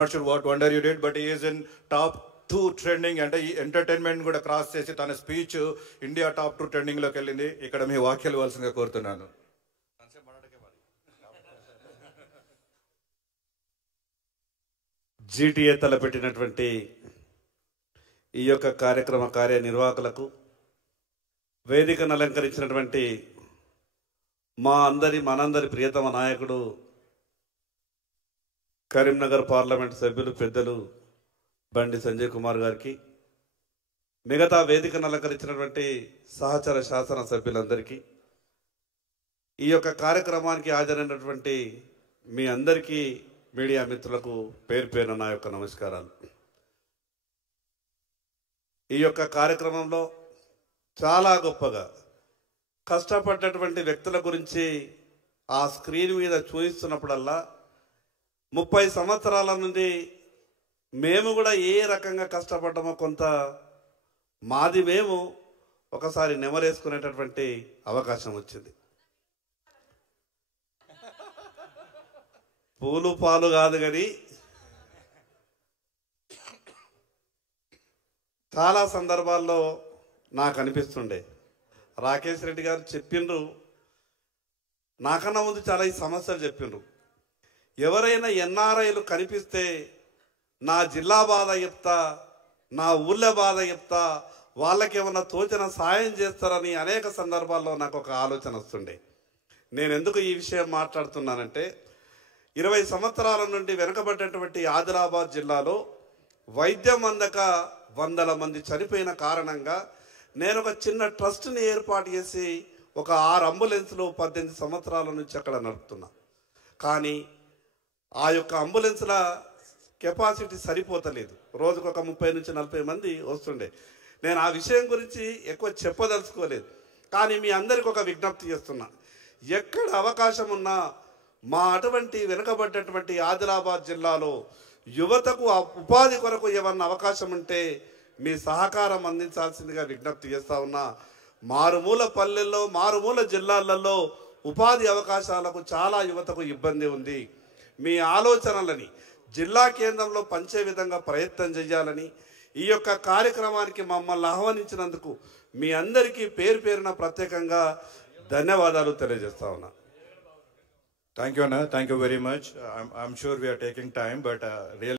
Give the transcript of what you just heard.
Not sure what wonder you did, but he is in top 2 trending and entertainment కూడా cross చేసి తన speech India top 2 trending లోకి వెళ్ళింది. ఇక్కడ మీ వాక్యాలు ఇవ్వాల్సిందిగా కోరుతున్నాను. జీటీఏ తలపెట్టినటువంటి ఈ యొక్క కార్యక్రమ కార్యనిర్వాహకులకు, వేదికను అలంకరించినటువంటి మనందరి ప్రియతమ నాయకుడు కరీంనగర్ పార్లమెంట్ సభ్యులు పెద్దలు బండి సంజయ్ కుమార్ గారికి, మిగతా వేదికను అలంకరించినటువంటి సహచర శాసన సభ్యులందరికీ, ఈ యొక్క కార్యక్రమానికి హాజరైనటువంటి మీ అందరికీ, మీడియా మిత్రులకు పేరు పేరున నా యొక్క నమస్కారాలు. ఈ యొక్క కార్యక్రమంలో చాలా గొప్పగా కష్టపడ్డటువంటి వ్యక్తుల గురించి ఆ స్క్రీన్ మీద చూపిస్తున్నప్పుడల్లా 30 సంవత్సరాల నుండి మేము కూడా ఏ రకంగా కష్టపడ్డామో కొంత మాది మేము ఒకసారి నెమరేసుకునేటటువంటి అవకాశం వచ్చింది. పూలు పాలు కాదు కానీ చాలా సందర్భాల్లో నాకు అనిపిస్తుండే, రాకేష్ రెడ్డి గారు చెప్పిండ్రు, నాకన్నా ముందు చాలా ఈ సమస్యలు చెప్పిండ్రు. ఎవరైనా ఎన్ఆర్ఐలు కనిపిస్తే నా జిల్లా బాధ చెప్తా, నా ఊళ్ళో బాధ చెప్తా, వాళ్ళకి ఏమన్నా తోచిన సాయం చేస్తారని అనేక సందర్భాల్లో నాకు ఒక ఆలోచన వస్తుండే. నేను ఎందుకు ఈ విషయం మాట్లాడుతున్నానంటే, 20 సంవత్సరాల నుండి వెనుకబడ్డటువంటి ఆదిలాబాద్ జిల్లాలో వైద్యం అందక వందల మంది చనిపోయిన కారణంగా నేను ఒక చిన్న ట్రస్ట్ని ఏర్పాటు చేసి ఒక 6 అంబులెన్స్లు 18 సంవత్సరాల నుంచి అక్కడ నడుపుతున్నా. కానీ ఆ యొక్క అంబులెన్స్ల కెపాసిటీ సరిపోతలేదు. రోజుకు ఒక 30 నుంచి 40 మంది వస్తుండే. నేను ఆ విషయం గురించి ఎక్కువ చెప్పదలుచుకోలేదు. కానీ మీ అందరికి ఒక విజ్ఞప్తి చేస్తున్నా, ఎక్కడ అవకాశం ఉన్నా మా అటువంటి వెనుకబడ్డటువంటి ఆదిలాబాద్ జిల్లాలో యువతకు ఉపాధి కొరకు ఏమన్నా అవకాశం ఉంటే మీ సహకారం అందించాల్సిందిగా విజ్ఞప్తి చేస్తా ఉన్నా. మారుమూల పల్లెల్లో, మారుమూల జిల్లాలలో ఉపాధి అవకాశాలకు చాలా యువతకు ఇబ్బంది ఉంది. మీ ఆలోచనలని జిల్లా కేంద్రంలో పంచే విధంగా ప్రయత్నం చేయాలని, ఈ యొక్క కార్యక్రమానికి మమ్మల్ని ఆహ్వానించినందుకు మీ అందరికీ పేరు పేరున ప్రత్యేకంగా ధన్యవాదాలు తెలియజేస్తా ఉన్నా. Thank you, Anna. Thank you very much. I'm sure we are taking time, but really